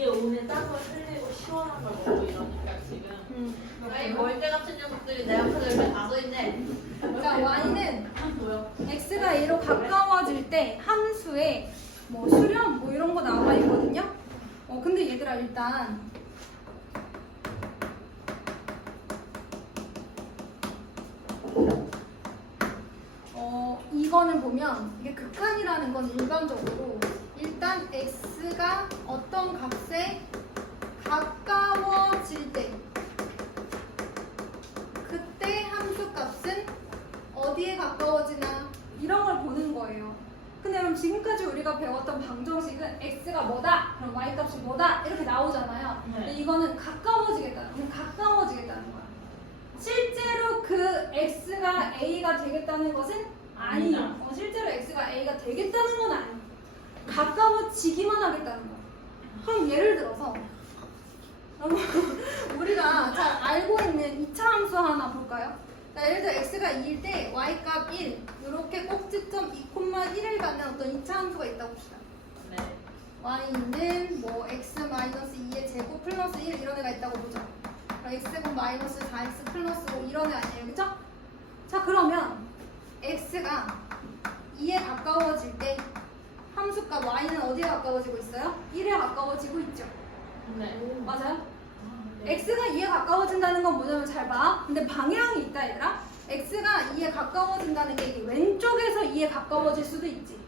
이게 오늘 딴걸 흘리고 시원한 걸 먹고 이러니까 지금 아이 멀대 같은 녀석들이 내 앞에서 이렇게 다 써있네. 그러니까 y는 보여? x가 a로 가까워질 때 함수에 뭐 수렴 뭐 이런 거 나와 있거든요. 근데 얘들아 일단 이거는 보면 이게 극한이라는 건 일반적으로 일단 x가 어떤 값에 가까워질 때 그때 함수 값은 어디에 가까워지나 이런 걸 보는 거예요. 근데 그럼 지금까지 우리가 배웠던 방정식은 x가 뭐다, 그럼 y 값이 뭐다 이렇게 나오잖아요. 네. 근데 이거는 가까워지겠다는 거야. 실제로 그 x가 a가 되겠다는 것은 아니야. 실제로 x가 a가 되겠다는 건 아니야. 가까워지기만 하겠다는 거야. 그럼 예를 들어서 우리가 잘 알고 있는 2차 함수 하나 볼까요? 자, 예를 들어 x가 2일 때 y값 1 이렇게 꼭지점 2,1을 갖는 어떤 2차 함수가 있다고 봅시다. 네. y는 뭐 x-2의 제곱 플러스 1 이런 애가 있다고 보죠. 그럼 x제곱 마이너스 4x 플러스 5 이런 애 아니에요, 그쵸? 자, 그러면 x가 2에 가까워질 때 함수값 y는 어디에 가까워지고 있어요? 1에 가까워지고 있죠. 네. 맞아요? 네. x가 2에 가까워진다는 건 뭐냐면 잘 봐. 근데 방향이 있다 얘들아. x가 2에 가까워진다는 게 이게 왼쪽에서 2에 가까워질 수도 있지.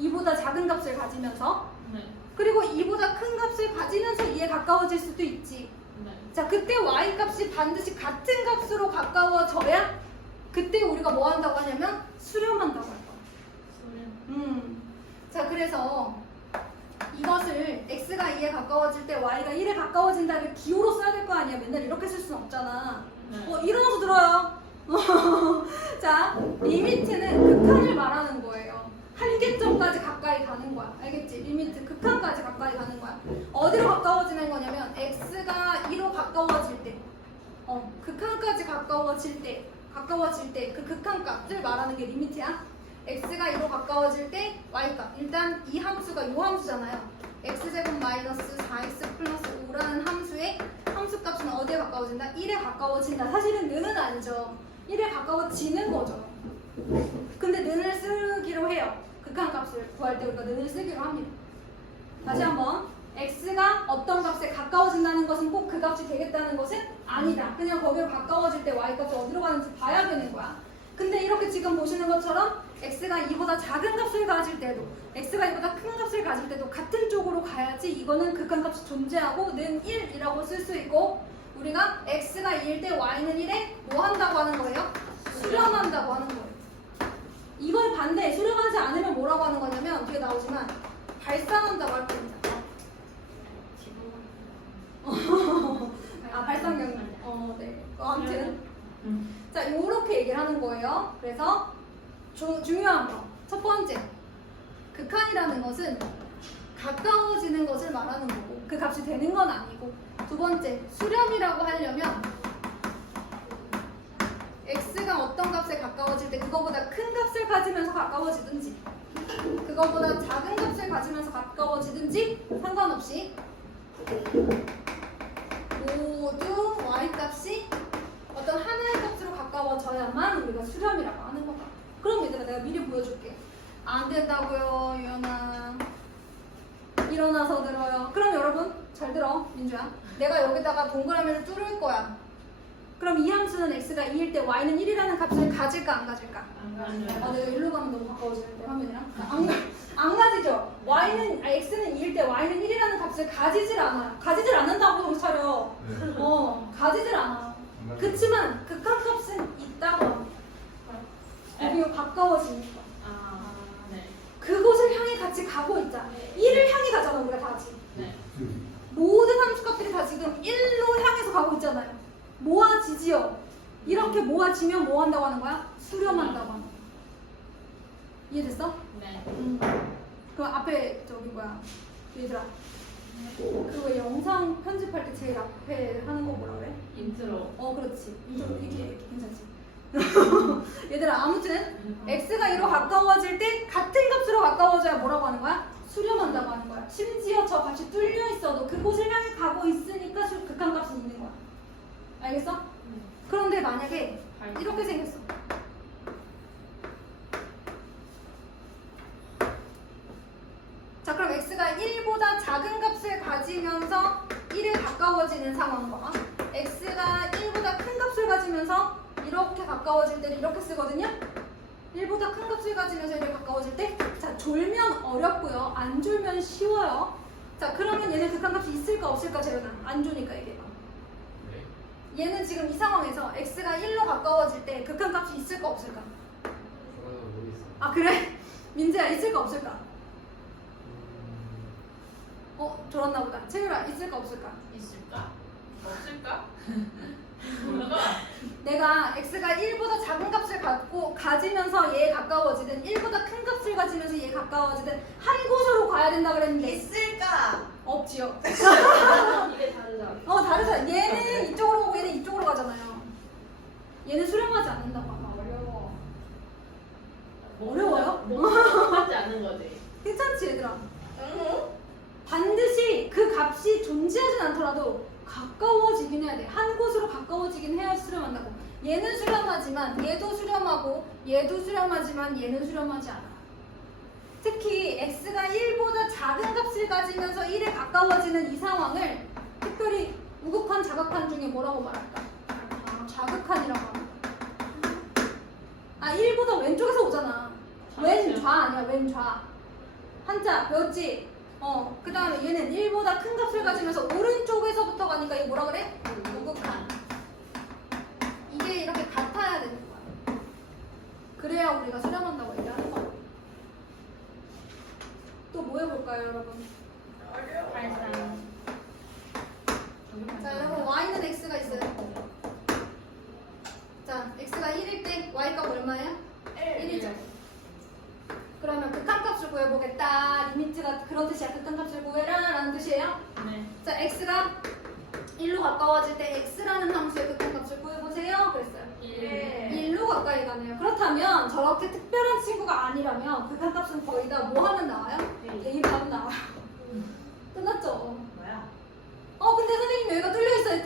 2보다 작은 값을 가지면서. 네. 그리고 2보다 큰 값을 가지면서 2에 가까워질 수도 있지. 네. 자, 그때 y 값이 반드시 같은 값으로 가까워져야 그때 우리가 뭐 한다고 하냐면 수렴한다고 할 거야. 자, 그래서 이것을 x가 2에 가까워질 때 y가 1에 가까워진다를 기호로 써야 될 거 아니야. 맨날 이렇게 쓸 수는 없잖아. 네. 일어나서 들어요. 자, 리미트는 극한을 말하는 거예요. 한계점까지 가까이 가는 거야. 알겠지? 리미트 극한까지 가까이 가는 거야. 어디로 가까워지는 거냐면 x가 2로 가까워질 때 극한까지 가까워질 때 그 극한 값을 말하는 게 리미트야. x가 2로 가까워질 때 y값. 일단 이 함수가 요 함수잖아요. x제곱 마이너스 4x 플러스 5라는 함수의 함수값은 어디에 가까워진다? 1에 가까워진다. 사실은 는은 아니죠. 1에 가까워지는 거죠. 근데 는을 쓰기로 해요. 극한 값을 구할 때 우리가 는을 쓰기로 합니다. 다시 한번. x가 어떤 값에 가까워진다는 것은 꼭 그 값이 되겠다는 것은 아니다. 그냥 거기로 가까워질 때 y값이 어디로 가는지 봐야 되는 거야. 근데 이렇게 지금 보시는 것처럼 x가 2보다 작은 값을 가질 때도 x가 2보다 큰 값을 가질 때도 같은 쪽으로 가야지 이거는 극한값이 존재하고 는 1이라고 쓸 수 있고 우리가 x가 2일 때 y는 1에 뭐 한다고 하는 거예요? 수렴한다고 하는 거예요. 이걸 반대 수렴하지 않으면 뭐라고 하는 거냐면 뒤에 나오지만 발산한다고 할 겁니다. 발산경. 네. 아무튼 자, 요렇게 얘기를 하는 거예요. 그래서 중요한 거. 첫 번째. 극한이라는 것은 가까워지는 것을 말하는 거고 그 값이 되는 건 아니고 두 번째. 수렴이라고 하려면 x가 어떤 값에 가까워질 때 그거보다 큰 값을 가지면서 가까워지든지 그거보다 작은 값을 가지면서 가까워지든지 상관없이 모두 y값이 어떤 하나의 값으로 가까워져야만 우리가 수렴이라고 하는 거다. 그럼 얘들아 내가 미리 보여줄게. 안 된다고요, 유연아. 일어나서 들어요. 그럼 여러분 잘 들어, 민주야. 내가 여기다가 동그라미를 뚫을 거야. 그럼 이 함수는 x가 2일 때 y는 1이라는 값을 가질까 안 가질까? 안 가져요. 내가 일로 가면 너무 가까워지는데 화면이랑 안 가지죠? x는 2일 때 y는 1이라는 값을 가지질 않아요. 가지질 않는다고 정신 차려. 가지질 않아. 그치만 극한값은 있다고 합니다. 여기가 가까워지니까. 네. 그곳을 향해 같이 가고 있잖아. 1을 향해 가잖아 우리가 다 같이. 네. 모든 함수값들이 다 지금 1로 향해서 가고 있잖아요. 모아지지요. 이렇게 모아지면 뭐 한다고 하는 거야? 수렴한다고 하는 거야. 이해됐어? 네. 그럼 앞에 저기 뭐야 얘들아 그거 영상 편집할 때 제일 앞에 하는 거 뭐라 그래? 인트로. 그렇지. 이게 괜찮지. 얘들아 아무튼 x가 2로 가까워질 때 같은 값으로 가까워져야 뭐라고 하는 거야? 수렴한다고 하는 거야. 심지어 저 값이 뚫려 있어도 그곳을 향해 가고 있으니까 극한값이 있는 거야. 알겠어? 그런데 만약에 이렇게 생겼어. 자, 그럼 x가 1보다 작은 값을 가지면서 1에 가까워지는 상황과 x가 1보다 큰 값을 가지면서 이렇게 가까워질 때를 이렇게 쓰거든요. 1보다 큰 값을 가지면서 1에 가까워질 때, 자, 졸면 어렵고요. 안 졸면 쉬워요. 자, 그러면 얘는 극한값이 있을까 없을까? 재현아, 안 좋으니까 얘기해봐. 얘는 지금 이 상황에서 x가 1로 가까워질 때 극한값이 있을까 없을까? 아, 그래? 민재야, 있을까 없을까? 졸았나 보다. 채율아, 있을까 없을까? 있을까? 없을까? 몰라. 내가 x가 1보다 작은 값을 가지면서 얘에 가까워지든 1보다 큰 값을 가지면서 얘에 가까워지든 한 곳으로 가야 된다 그랬는데 있을까? 없지요. 이게 다르잖아. 다르잖아. 얘는 이쪽으로 오고 얘는 이쪽으로 가잖아요. 얘는 수렴하지 않는다고. 어려워. 어려워요? 뭔가 하지 않은 거지. 괜찮지 얘들아? 응? 반드시 그 값이 존재하진 않더라도 가까워지긴 해야 돼. 한 곳으로 가까워지긴 해야 수렴한다고. 얘는 수렴하지만 얘도 수렴하고 얘도 수렴하지만 얘는 수렴하지 않아. 특히 x가 1보다 작은 값을 가지면서 1에 가까워지는 이 상황을 특별히 우극한 자극한 중에 뭐라고 말할까? 자극한이라고 합니다. 1보다 왼쪽에서 오잖아. 왼좌 아니야, 왼좌. 한자 배웠지? 그 다음에 얘는 1보다 큰 값을 가지면서 오른쪽에서부터 가니까 이게 뭐라 그래? 우극한. 이게 이렇게 같아야 되는 거야. 그래야 우리가 수렴한다고 얘기하는 거야. 또 뭐 해볼까요, 여러분? 발상. 자, 여러분 y는 x가 있어요. 자, x가 1일 때 y값 얼마예요? 1이죠. 그러면 극한값을 구해보겠다. 리미트가 그런 뜻이야. 극한값을 구해라 라는 뜻이에요. 네. 자, x가 1로 가까워질 때 x라는 함수의 극한값을 구해보세요. 그랬어요. 1로 가까이 가네요. 그렇다면 저렇게 특별한 친구가 아니라면 극한값은 거의 다 뭐 하면 나와요? 대입하면 나와요. 끝났죠? 뭐야? 근데 선생님 여기가 뚫려있어요.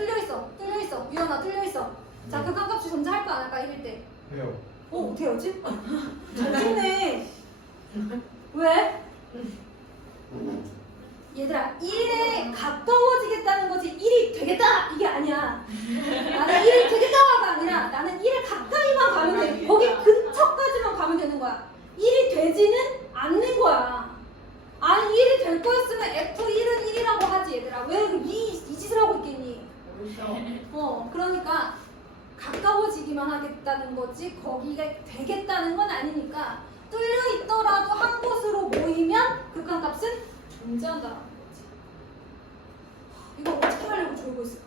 뚫려있어. 유연아 뚫려있어. 자, 극한값이 존재할까 안 할까? 1일 때. 해요. 어떻게 하지? 잘 찍네. 왜? 얘들아, 1에 가까워지겠다는 거지 1이 되겠다 이게 아니야. 나는 1이 되겠다가 아니라 나는 1에 가까이만 가면 돼. 거기 근처까지만 가면 되는 거야. 1이 되지는 않는 거야. 아니 1이 될 거였으면 F1은 1이라고 하지 얘들아. 왜 이 짓을 하고 있겠니? 그러니까 가까워지기만 하겠다는 거지 거기가 되겠다는 건 아니니까 뚫려 있더라도 한 곳으로 모이면 극한값은 존재한다는 거지. 이거 어떻게 하려고 졸고 있을까?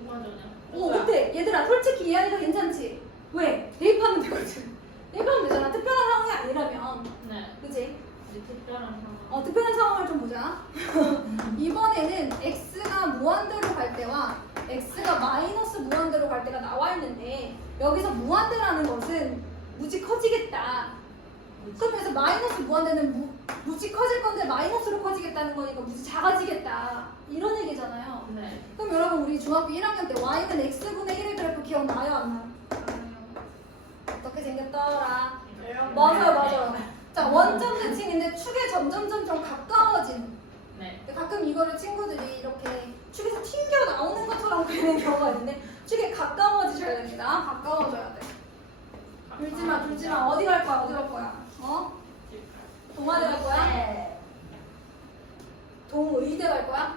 누가 전혀? 어때? 얘들아 솔직히 이해하니까 괜찮지? 왜? 대입하면 되거든. 대입하면 되잖아. 특별한 상황이 아니라면. 네. 그치? 이제 특별한 상황. 특별한 상황을 좀 보자. 이번에는 x가 무한대로 갈 때와 x가 마이너스 무한대로 갈 때가 나와 있는데 여기서 무한대라는 것은 무지 커지겠다. 그러면서 마이너스 무한대는 무지 커질 건데 마이너스로 커지겠다는 거니까 무지 작아지겠다. 이런 얘기잖아요. 네. 그럼 여러분 우리 중학교 1학년 때 y는 x분의 1의 그래프 기억나요? 안 나요? 어떻게 생겼더라? 맞아요. 자, 원점 대칭인데 축에 점점 가까워지는. 네. 가끔 이거를 친구들이 이렇게 축에서 튕겨 나오는 것처럼 그리는 경우가 있는데 축에 가까워지셔야 됩니다. 가까워져야 돼. 울지 마. 어디 갈 거야? 동아대 갈 거야? 네. 동의대 갈 거야?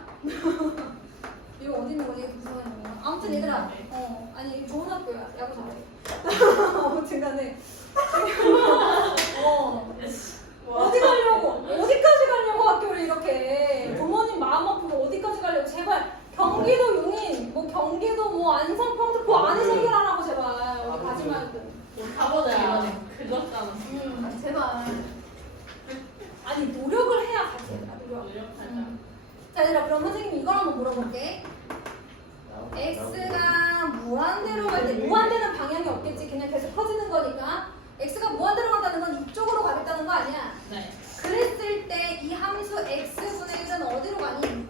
이거 어디 있는 거지? 무슨 거야? 아무튼 얘들아, 아니 좋은 학교야. 야구 잘해. 아무튼 간에 어디 가려고? 어디까지 가려고 학교를 이렇게 부모님 마음 아프고 어디까지 가려고? 제발 경기도 용인, 경기도 안성 평택 그 안에서 해결하라고 제발. 어디 가지 말고. 가보자. 그거잖아. 제발. 아니 노력을 해야 가지. 노력. 노력하자. 자 얘들아 그럼 선생님이 이걸 한번 물어볼게. x가 무한대로 갈 때 무한대는 방향이 없겠지. 그냥 계속 커지는 거니까 x가 무한대로 간다는 건 이쪽으로 가겠다는 거 아니야. 네. 그랬을 때 이 함수 x분의 1은 어디로 가니?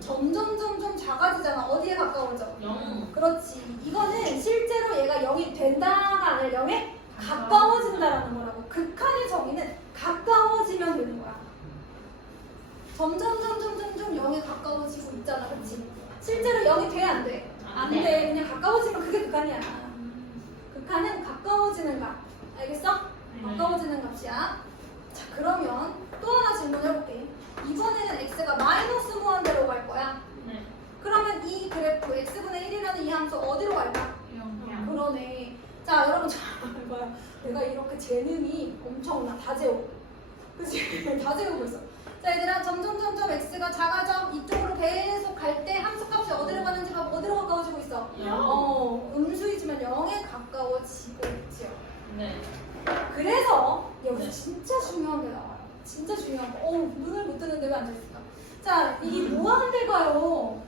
점점 작아지잖아. 어디에 가까워져? 0. 그렇지. 이거는 실제로 얘가 0이 된다가 아니라 0에 가까워진다라는 거라고. 극한의 정의는 가까워지면 되는 거야. 점점 0에 가까워지고 있잖아. 그렇지? 실제로 0이 돼? 안 돼? 안 돼. 그냥 가까워지면 그게 극한이야. 극한은 가까워지는 값. 알겠어? 가까워지는 값이야. 자, 그러면 또 하나 질문해볼게. 이번에는 x가 마이너스 무한대로 갈 거야. 네. 그러면 이 그래프 x분의 1이라는 이 함수 어디로 갈까? 그러네. 자, 여러분 잘 봐요. 내가 이렇게 재능이 엄청나. 다 재워. 그치? 다 재우고 있어. 자, 얘들아, 점점 x가 작아져. 이쪽으로 계속 갈 때 함수 값이 어디로 가는지 봐. 어디로 가까워지고 있어? 음수이지만 0에 가까워지고 있지요. 네. 그래서 여기서 진짜 중요한 게 나와요. 진짜 중요한 거. 눈을 못 뜨는데 왜 앉아있을까? 자, 이게 무한대가요.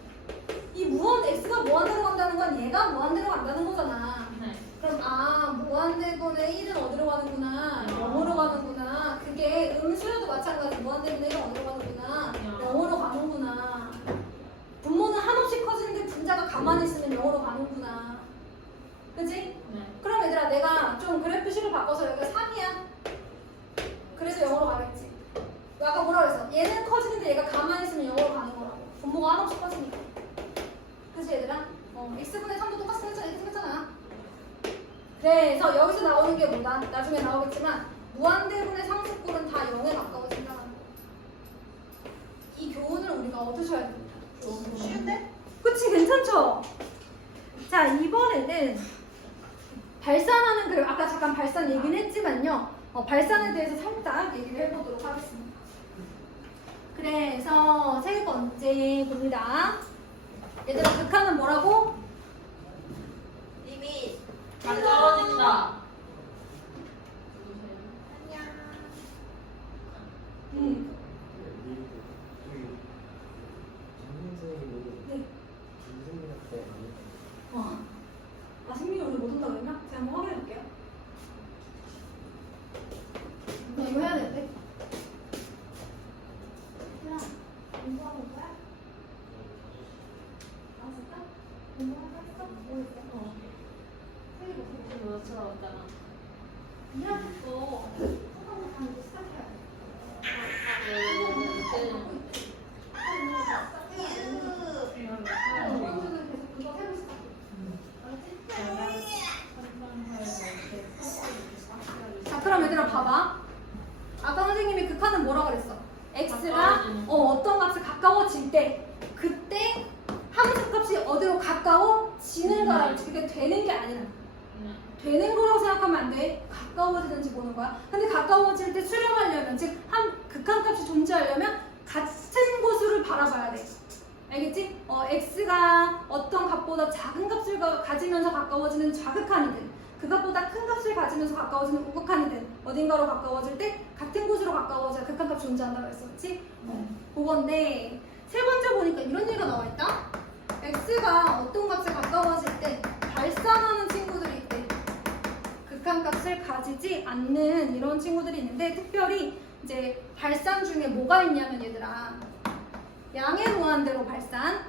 이 x가 무한대로 간다는 건 얘가 무한대로 간다는 거잖아. 네. 그럼 무한대분의 1은 어디로 가는구나. 0으로 가는구나. 그게 음수여도 마찬가지. 무한대분의 1은 어디로 가는구나. 0으로 가는구나. 분모는 한없이 커지는데 분자가 가만히 있으면 0으로 가는구나. 그치? 네. 그럼 얘들아, 내가 좀 그래프식을 바꿔서 여기가 3이야. 그래서 0으로 가겠지. 아까 뭐라 그랬어? 얘는 커지는데 얘가 가만히 있으면 0으로 가는 거라고. 분모가 한없이 커지니까. 그치 얘들아? x분의 3도 똑같이 생겼잖아. 그래서 여기서 나오는 게 뭐다? 나중에 나오겠지만 무한대분의 상수꼴은 다 0에 가까워진다. 이 교훈을 우리가 얻으셔야 됩니다. 쉬운데? 그치? 괜찮죠? 자, 이번에는 발산하는 그래프, 아까 잠깐 발산 얘기는 했지만요. 발산에 대해서 살짝 얘기를 해보도록 하겠습니다. 그래서 세 번째 봅니다. 얘들아, 극한은 뭐라고? 리밋. 다 떨어진다. 음. 네. 승민이 오늘 못 온다고 했나? 제가 한번 확인해 볼게요. 나 이거 해야 되는데. 야, 공부하고 올 거야? 알았을까? 공부하고 했어? 뭐 했어? 생일 못 뭐 찾아왔다가. 2학기 거 수강을 가는 거 시작해야 돼. 공부는 계속 그거 해고 시작해. 자, 그럼 얘들아 봐봐. 아까 선생님이 극한은 뭐라 그랬어? x가 어떤 값에 가까워질 때 그때 함수 값이 어디로 가까워지는 거라. 그게 되는 게 아니라 되는 거라고 생각하면 안 돼. 가까워지는지 보는 거야. 근데 가까워질 때 수렴하려면, 즉 극한 값이 존재하려면 같은 곳을 바라봐야 돼. 알겠지? x가 어떤 값보다 작은 값을 가지면서 가까워지는 좌극한이든 그 값보다 큰 값을 가지면서 가까워지는 우극한이든 어딘가로 가까워질 때 같은 곳으로 가까워져야 극한 값이 존재한다고 했어. 그렇지? 그건데 세 번째 보니까 이런 얘기가 나와 있다. x가 어떤 값에 가까워질 때 발산하는 친구들이 있대. 극한 값을 가지지 않는 이런 친구들이 있는데, 특별히 이제 발산 중에 뭐가 있냐면 얘들아, 양의 무한대로 발산,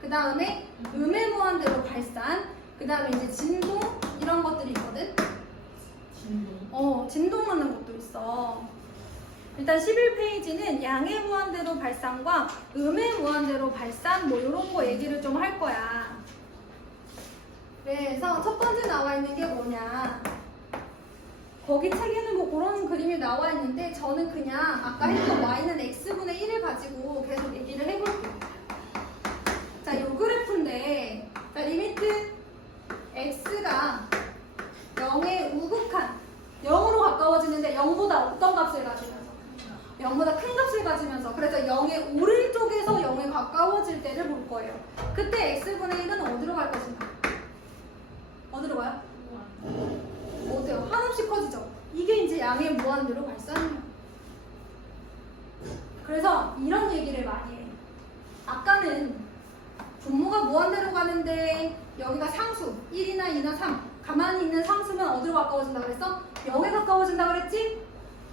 그 다음에 음의 무한대로 발산, 그 다음에 이제 진동 이런 것들이 있거든. 진동하는 것도 있어. 일단 11페이지는 양의 무한대로 발산과 음의 무한대로 발산 뭐 이런 거 얘기를 좀 할 거야. 그래서 첫 번째 나와 있는 게 뭐냐, 거기 책에는 뭐 그런 그림이 나와 있는데 저는 그냥 아까 했던 y는 x분의 1을 가지고 계속 얘기를 해볼게요. 자, 이 그래프인데, 자, 리미트 x가 0의 우극한 0으로 가까워지는데 0보다 어떤 값을 가지면서 0보다 큰 값을 가지면서, 그래서 0의 오른쪽에서 0에 가까워질 때를 볼 거예요. 그때 x분의 1은 어디로 갈 것인가? 어디로 가요? 어때요? 한없이 커지죠? 이게 이제 양의 무한대로 발산이에요. 그래서 이런 얘기를 많이 해. 아까는 분모가 무한대로 가는데 여기가 상수 1이나 2나 3 가만히 있는 상수면 어디로 가까워진다 그랬어? 0에 가까워진다 그랬지?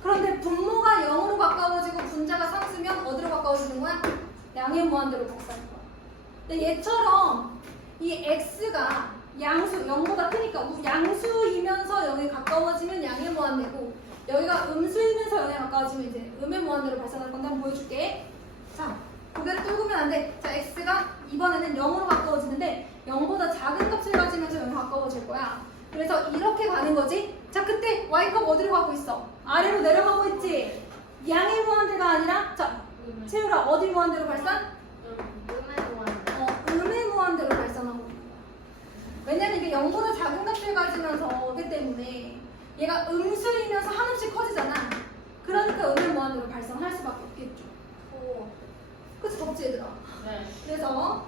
그런데 분모가 0으로 가까워지고 분자가 상수면 어디로 가까워지는 거야? 양의 무한대로 가까워지는 거야. 근데 얘처럼 이 x가 양수 0보다 크니까 양수이면서 0에 가까워지면 양의 무한대고 여기가 음수이면서 0에 가까워지면 이제 음의 무한대로 발산할 건데 한번 보여줄게. 자, 고개를 뚫으면 안 돼. 자, x가 이번에는 0으로 가까워지는데 0보다 작은 값을 가지면서 0에 가까워질 거야. 그래서 이렇게 가는 거지. 자, 그때 y값 어디로 가고 있어? 아래로 내려가고 있지. 양의 무한대가 아니라 자, 채율아 어디 무한대로 발산? 음의 무한대로 발산하고 있는 거야. 왜냐면 이게 0보다 작은 값을 가지면서 오기 때문에 얘가 음수이면서 한없이 커지잖아. 그러니까 음의 무한대로 발산할 수밖에 없겠죠. 그치 덥지 얘들아? 네. 그래서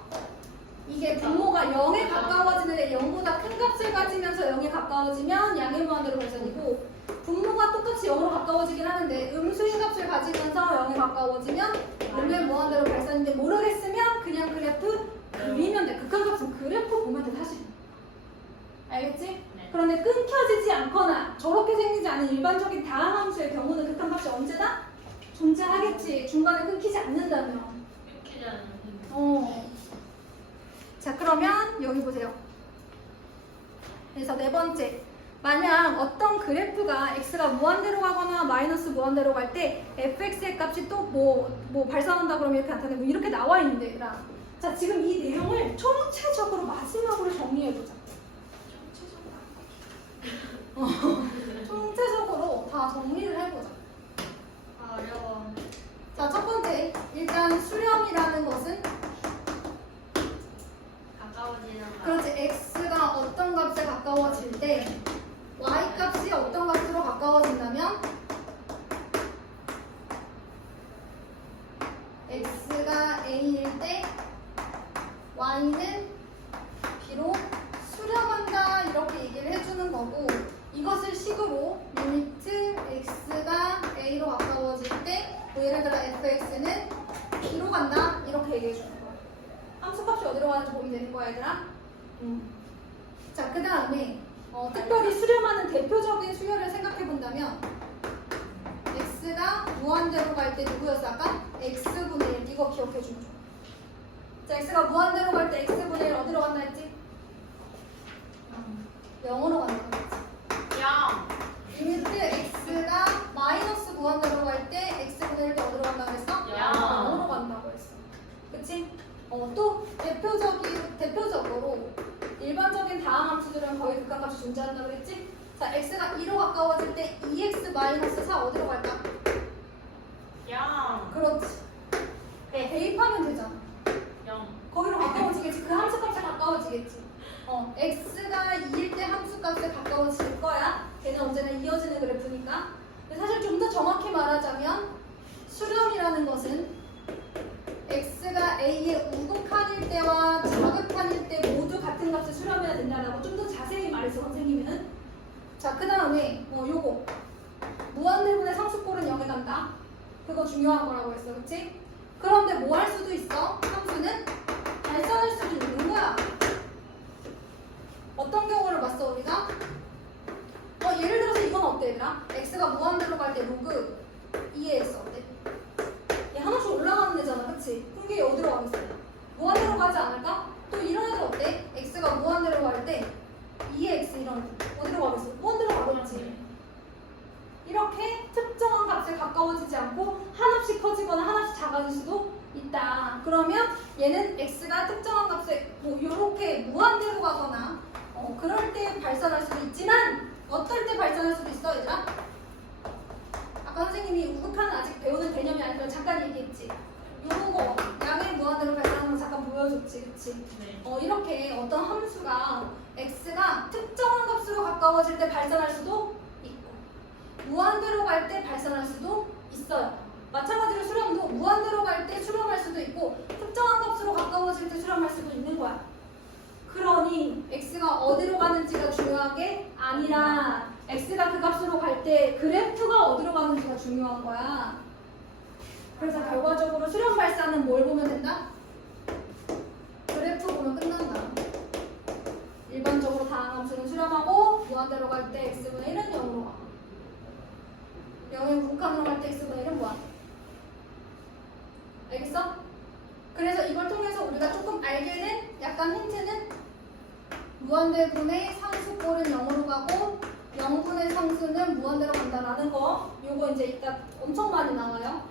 이게 분모가 0에 가까워지는데 0보다 큰 값을 가지면서 0에 가까워지면 양의 무한대로 발산이고 분모가 똑같이 0으로 가까워지긴 하는데 음수인 값을 가지면서 0에 가까워지면 음의 무한대로 발산인데 모르겠으면 그냥 그래프 그리면 돼. 극한값은 그래프 보면 돼 사실. 알겠지? 네. 그런데 끊겨지지 않거나 저렇게 생기지 않은 일반적인 다항함수의 경우는 극한값이 언제나 존재하겠지. 중간에 끊기지 않는다면. 이렇게 하는 자, 그러면 여기 보세요. 그래서 네 번째. 만약 어떤 그래프가 x가 무한대로 가거나 마이너스 무한대로 갈 때 fx의 값이 또 뭐 발산한다 그러면 이렇게 나타내고 이렇게 나와 있는데 얘들아. 자, 지금 이 내용을 총체적으로 마지막으로 정리해보자. 총체적으로 다 정리를 해보자. 어려워. 자, 첫 번째. 일단 수렴이라는 것은 가까워지는 거. 그렇지. x가 어떤 값에 가까워질 때 y 값이 어떤 값으로 가까워진다면 x가 a일 때 y는 b로 수렴한다 이렇게 얘기를 해주는 거고 이것을 식으로 리미트 x가 a로 가까워질 때 뭐 예를 들어 fx는 b로 간다 이렇게 얘기해 주는 거야. 함수값이 어디로 가는지 보면 되는 거야 얘들아. 자, 그 다음에 특별히 수렴하는 대표적인 수열을 생각해 본다면 x가 무한대로 갈 때 누구였어 아까? x분의 1 이거 기억해 주면 좋아. 자, x가 무한대로 갈 때 x분의 1 어디로 간다 했지? 0으로 간다 했지. 0. 리미트 x가 마이너스 무한대로 갈 때 x분의 1이 어디로 간다고 했어? 0으로 간다고 했어. 그치? 또 대표적으로 일반적인 다항함수들은 거의 극한값이 존재한다고 그랬지? 자, x가 2로 가까워질 때 2x 마이너스 4 어디로 갈까? 0. 그렇지. 대입하면 되잖아. 0. 거기로 가까워지겠지. 그 함수값에 가까워지겠지. x가 2일 때 함수값에 가까워질 거야. 걔는 언제나 이어지는 그래프니까. 근데 사실 좀 더 정확히 말하자면 수렴이라는 것은 x가 a의 우극한일 때와 자극한일 때 모두 같은 값을 수렴해야 된다라고 좀 더 자세히 말해서 선생님은 자, 그 다음에 요거 무한대분의 상수꼴은 0에 간다. 그거 중요한 거라고 했어. 그치? 그런데 뭐 할 수도 있어? 함수는 발산할 수도 있는 거야. 어떤 경우를 봤어 우리가? 예를 들어서 이건 어때 얘들아? x가 무한대로 갈 때 로그 2의 x 어때? 얘 하나씩 올라가는 애잖아. 그치? 그럼 얘 어디로 가겠어? 무한대로 가지 않을까? 또 이런 애들 어때? x가 무한대로 갈 때 2의 x 이런 애들 어디로 가겠어? 무한대로 가겠지. 이렇게 특정한 값에 가까워지지 않고 한없이 커지거나 한없이 작아질 수도 있다. 그러면 얘는 x가 특정한 값에 이렇게 무한대로 가거나 그럴 때 발산할 수도 있지만 어떨 때 발산할 수도 있어 얘들아? 아까 선생님이 우극한은 아직 배우는 개념이 아니라 잠깐 얘기했지. 요거 양의 무한대로 발산하는 거 잠깐 보여줬지. 그치? 네. 이렇게 어떤 함수가 x가 특정한 값으로 가까워질 때 발산할 수도 있고 무한대로 갈 때 발산할 수도 있어요. 마찬가지로 수렴도 무한대로 갈 때 수렴할 수도 있고 특정한 값으로 가까워질 때 수렴할 수도 있는 거야. 그러니 x가 어디로 가는지가 중요한 게 아니라 x가 그 값으로 갈 때 그래프가 어디로 가는지가 중요한 거야. 그래서 결과적으로 수렴 발산은 뭘 보면 된다? 그래프 보면 끝난다. 일반적으로 다항함수는 수렴하고 무한대로 갈 때 x분의 1은 0으로 가. 0의 알겠어? 그래서 이걸 통해서 우리가 조금 알게 된 약간 힌트는 무한대분의 상수꼴은 0으로 가고 0분의 상수는 무한대로 간다라는 거. 요거 이제 이따 엄청 많이 나와요.